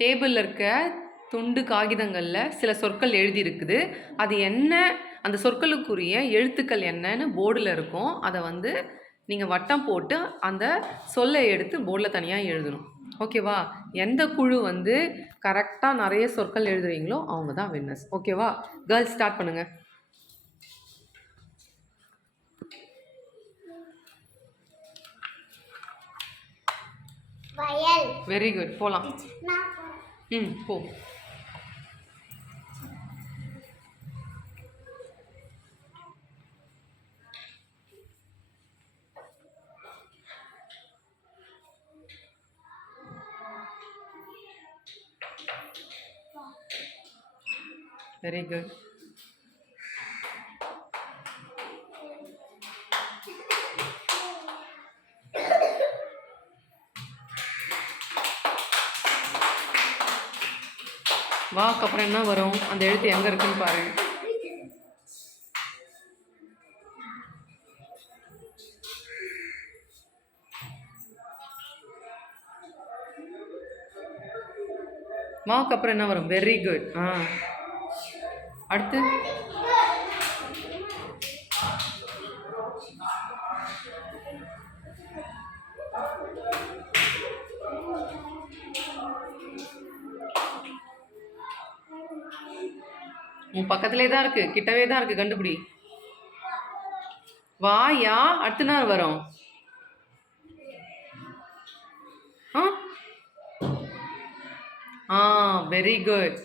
டேபிளில் இருக்க துண்டு காகிதங்களில் சில சொற்கள் எழுதியிருக்குது. அது என்ன அந்த சொற்களுக்குரிய எழுத்துக்கள் என்னன்னு போர்டில் இருக்கும். அதை வந்து நீங்கள் வட்டம் போட்டு அந்த சொல்லை எடுத்து போர்டில் தனியாக எழுதணும். ஓகேவா? எந்த குழு வந்து கரெக்டாக நிறைய சொற்கள் எழுதுறீங்களோ அவங்க தான் வின்னர்ஸ் ஓகேவா? கேர்ள்ஸ் ஸ்டார்ட் பண்ணுங்கள் வெரி குட் போகலாம். ம் போ வெரி குட் வாக்கு அப்புறம் என்ன வரும்? அந்த எழுத்து எங்கே இருக்குன்னு பாருங்க வாக்கு அப்புறம் என்ன வரும்? வெரி குட் ஆ. அடுத்து? உன் பக்கத்துலேயே தான் இருக்குது கிட்டவே தான் இருக்குது கண்டுபிடி. வா யா அடுத்த நாள் வரும். ஆ? ஆ வெரி குட்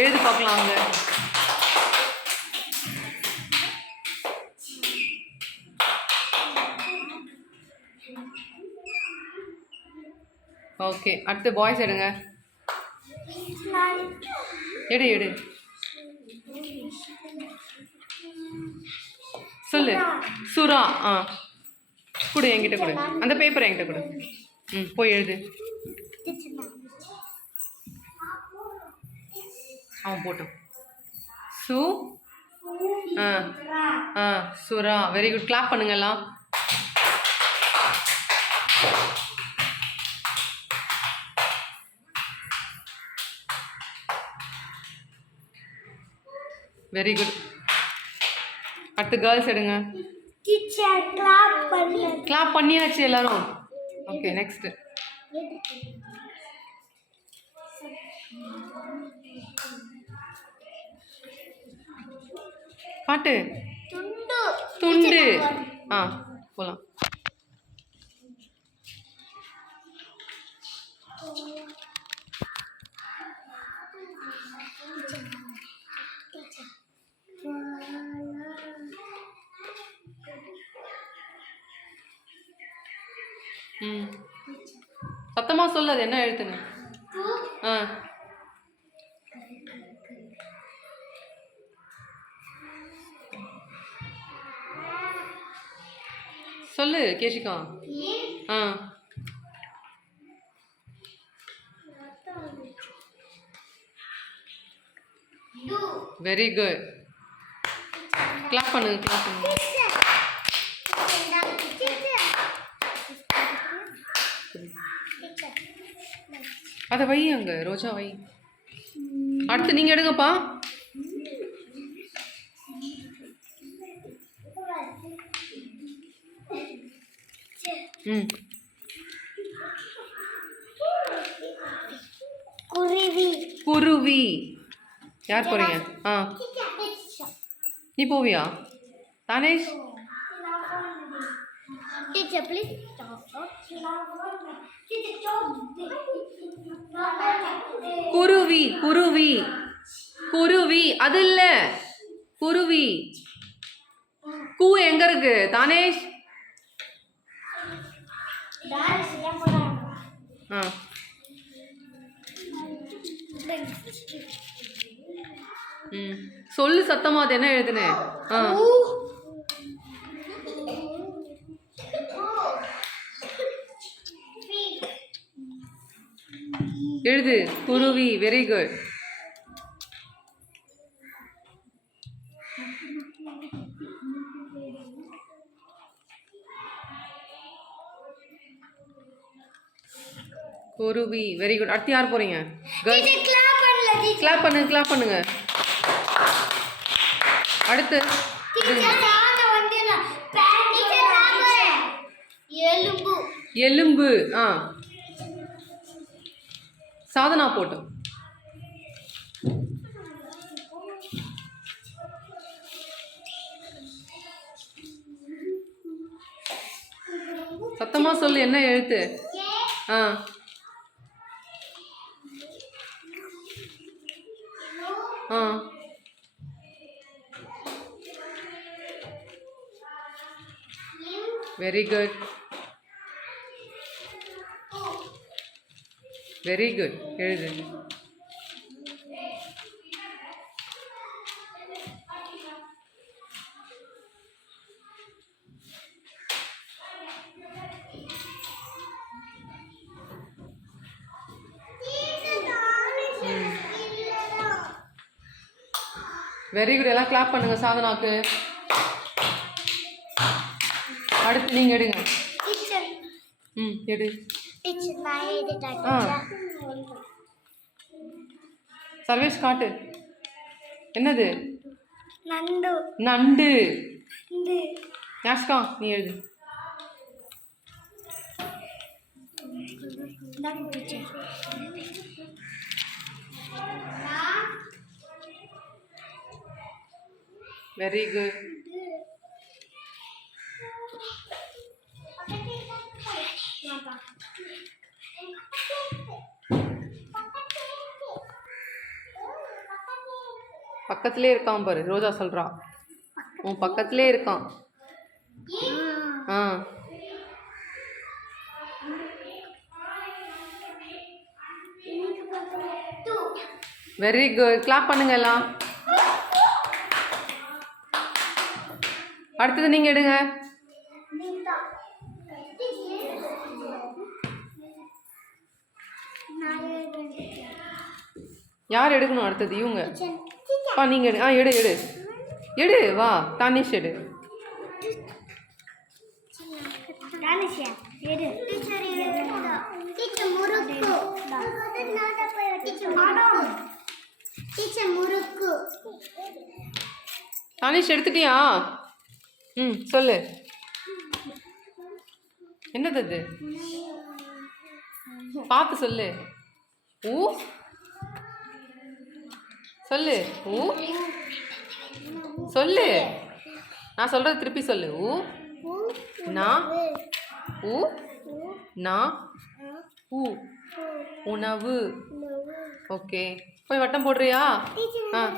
எழுதி பார்க்கலாம் அங்கே. ஓகே அடுத்து பாய்ஸ் எடுங்க. எடு எடு. சொல்லு. சுறா ஆ. கொடு என்கிட்ட கொடு. அந்த பேப்பர் என்கிட்ட கொடு. ம் போய் எழுது. அவன் போட்டோம் சு ஆ ஆ சுறா. வெரி குட் கிளாப் பண்ணுங்கலாம் வெரி குட் அடுத்து கேர்ள்ஸ் எடுங்க. கிளாப் பண்ணு. கிளாப் பண்ணியாச்சு எல்லாரும். ஓகே நெக்ஸ்ட் பாட்டு. துண்டு. துண்டு. ஆ போலாம். ம். சத்தமா சொல்லு அது என்ன எழுத்துன்னு? ஆ. சொல்லு கேஷிகா. ஆ. வெரி குட் கிளாப் பண்ணுங்க கிளாப் பண்ணுங்க. அதை வை அங்க ரோஜா வை. அடுத்து நீங்க எடுங்கப்பா. ம். குருவி. குருவி. யார் போறீங்க? ஆ. நீ போவியா தானேஷ் டீச்சர் ப்ளீஸ் குருவி குருவி. குருவி அது இல்ல. குருவி. கூ எங்க இருக்கு? தானேஷ்? ஆ. ம். சொல்லு சத்தமா அது என்ன எழுதுனே ஆ. எழுது. குருவி வெரி குட் குருவி வெரி குட் அடுத்து யார் போறீங்க? கிளாப் பண்ணுங்க கிளாப் பண்ணுங்க. அடுத்து. எலும்பு. எலும்பு ஆ. சாதனா போட்டோம் சத்தமா சொல்லு என்ன எழுத்து? ஆ. ஆ. வெரி குட் வெரி குட் எழுது வெரி குட் எல்லாம் கிளாப் பண்ணுங்க சாதனாக்கு. அடுத்து நீங்க எடுங்க. ம் எடு. ஆ. சர்வேஷ் காட்டு. என்னது? நண்டு. நண்டு. யாஷ்கா நீ எழுது. வெரி குட் பக்கத்துலேயே இருக்கான் பாரு ரோஜா சொல்கிறான் உன் பக்கத்திலே இருக்கான். ஆ. வெரி குட் கிளாப் பண்ணுங்க எல்லாம். அடுத்தது நீங்க எடுங்க. யார் எடுக்கணும் அடுத்தது? இவங்க. வா நீங்க எடு. ஆ எடு எடு. எடு வா தானிஷ் எடு. தானிஷ் எடுத்துட்டியா? ம் சொல்லு. என்னது அது? பார்த்து சொல்லு. ஊ. சொல்லு. ஊ. சொல்லு. நான் சொல்றது திருப்பி சொல்லு. ஊ. நா. ஊ. நா. ஊ. உணவு. ஓகே. போய் வட்டம் போடுறியா? ஆ.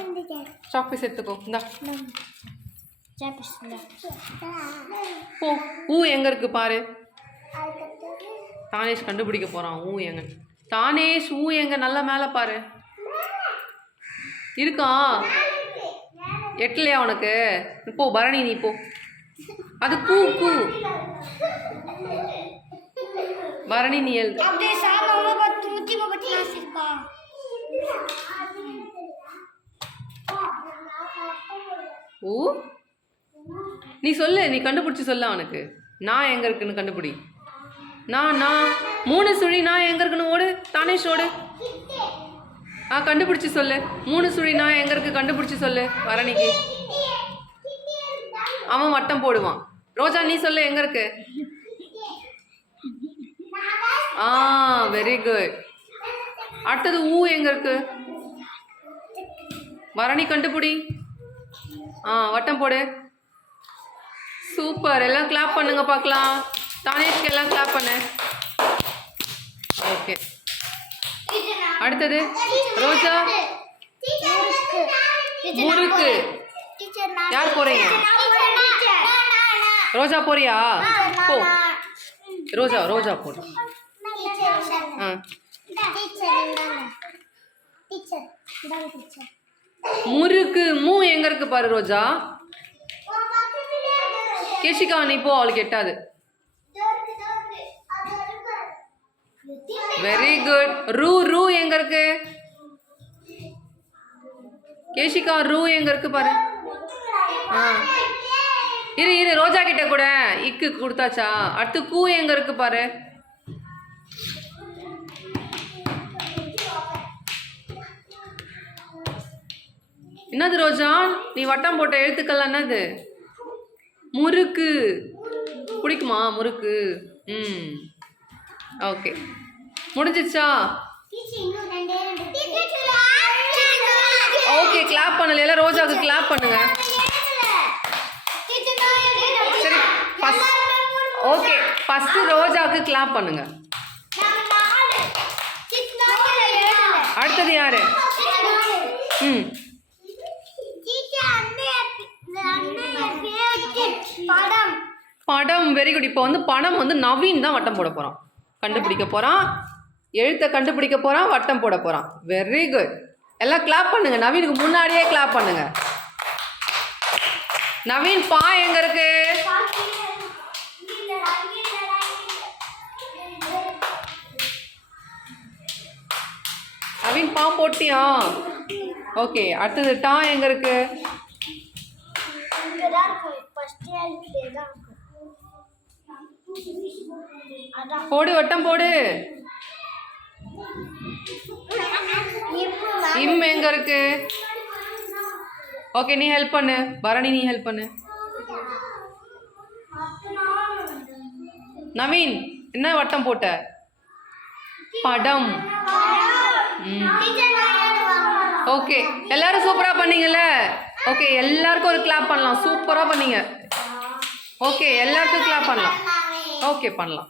சாக் பீஸ் எடுத்துக்கோ. இந்தா. போ. ஊ எங்க இருக்கு பாரு. தானேஷ் கண்டுபிடிக்க போறான். ஊ எங்க. தானேஷ் ஊ எங்க? நல்லா மேலே பாரு. இருக்கா? எட்டலையா உனக்கு? போ பரணி நீ போ. அது கூ கூ. பரணி நீ எழுது ஊ? நீ சொல்லு நீ கண்டுபிடிச்சி சொல்ல அவனுக்கு. நான் எங்க இருக்குன்னு கண்டுபிடி. நான் நான் மூணு சுழி நான் எங்க இருக்குன்னு ஓடு. தானேஷ் ஓடு ஆ கண்டுபிடிச்சி சொல்லு. மூணு சுழி நான் எங்க இருக்கு? கண்டுபிடிச்சி சொல்லு வரணிக்கு அவன் வட்டம் போடுவான். ரோஜா நீ சொல்லு எங்க இருக்கு? ஆ வெரி குட் அடுத்தது ஊ எங்க இருக்கு? பரணி கண்டுபிடி. ஆ வட்டம் போடு. சூப்பர். எல்லாம் கிளாப் பண்ணுங்க பார்க்கலாம். தானேஷ்க்கு எல்லாம் கிளாப் பண்ணு. ஓகே. அடுத்தது ரோஜா. முறுக்கு. யார் போறீங்க? ரோஜா போறியா? போ. ரோஜா ரோஜா போடு. ஆ. முறுக்கு மூ எங்க இருக்கு பாரு ரோஜா? கேஷிகா நீ போ அவளுக்கு எட்டாது. வெரி குட் ரூ ரூ எங்க இருக்கு? கேஷிகா ரூ எங்க இருக்கு பாரு. ஆ. இரு இரு ரோஜா கிட்ட கூட. இக்கு கொடுத்தாச்சா? அடுத்து கூ எங்க இருக்கு பாரு. என்னது ரோஜா? நீ வட்டம் போட்ட எழுத்துக்கள் என்னது? முறுக்கு. பிடிக்குமா முறுக்கு? ம். ஓகே. முடிஞ்சிச்சா? ஓகே கிளாப் பண்ணல எல்லாம் ரோஜாவுக்கு கிளாப் பண்ணுங்க. சரி ஃபஸ்ட் ஓகே ஃபஸ்ட்டு ரோஜாவுக்கு கிளாப் பண்ணுங்க. அடுத்தது யாரு? ம். படம். வெரி குட் இப்போ வந்து படம் வந்து நவீன் தான் வட்டம் போட போகிறான் கண்டுபிடிக்க போகிறான் எழுத்தை கண்டுபிடிக்க போகிறான் வட்டம் போட போகிறான் வெரி குட் எல்லாம் கிளாப் பண்ணுங்க. நவீனுக்கு முன்னாடியே கிளாப் பண்ணுங்க. நவீன் பா எங்க இருக்கு? நவீன் பா போட்டியா? ஓகே அடுத்தது டா எங்க இருக்கு? போடு வட்டம் போடு. இம் எங்க இருக்கு? ஓகே நீ ஹெல்ப் பண்ணு. பரணி நீ ஹெல்ப் பண்ணு. நவீன் என்ன வட்டம் போட்ட? படம். ம். ஓகே எல்லாரும் சூப்பரா பண்ணீங்கல்ல? ஓகே எல்லாருக்கும் ஒரு கிளாப் பண்ணலாம். சூப்பரா பண்ணீங்க. ஓகே எல்லாருக்கும் கிளாப் பண்ணலாம். ஓகே பண்ணலாம்.